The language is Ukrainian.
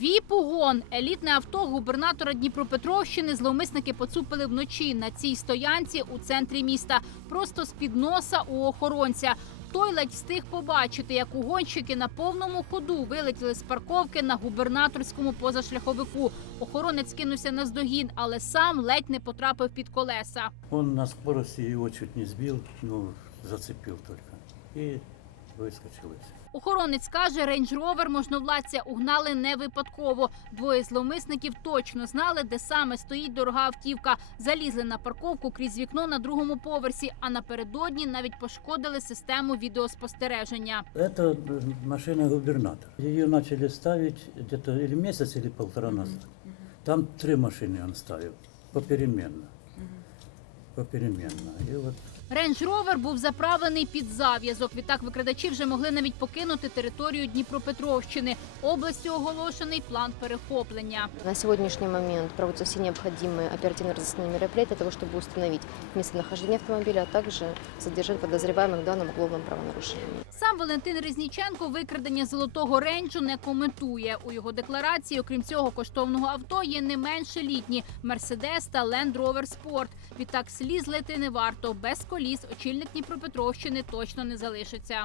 Віпугон елітне авто губернатора Дніпропетровщини зловмисники поцупили вночі на цій стоянці у центрі міста, просто з під носа у охоронця. Той ледь встиг побачити, як угонщики на повному ходу вилетіли з парковки на губернаторському позашляховику. Охоронець кинувся на здогін, але сам ледь не потрапив під колеса. Он на скорости его чуть не сбил, ну, зацепил только. И выскочил. и всё. Охоронець каже, рейндж ровер можновладця угнали не випадково. Двоє зловмисників точно знали, де саме стоїть дорога автівка. Залізли на парковку крізь вікно на другому поверсі, а напередодні навіть пошкодили систему відеоспостереження. Это э, машина губернатора. Ее начали ставить где-то или месяц, или полтора назад. Там три машины он ставил, попеременно. Попеременно. И вот Рейндж ровер був заправлений під зав'язок. Відтак викрадачі вже могли навіть покинути територію Дніпропетровщини. Областю оголошений план перехоплення. На сегодняшний момент проводятся все необходимые оперативно-розыскные мероприятия для того, чтобы установить местонахождение автомобиля, а также задержать подозреваемых в данном уголовном правонарушении. Сам Валентин Резніченко викрадення золотого рейнджу не коментує. У його декларації, окрім цього коштовного авто, є не менше літні Мерседес та Ленд Ровер Спорт. Відтак сліз злити не варто. Без коліс очільник Дніпропетровщини точно не залишиться.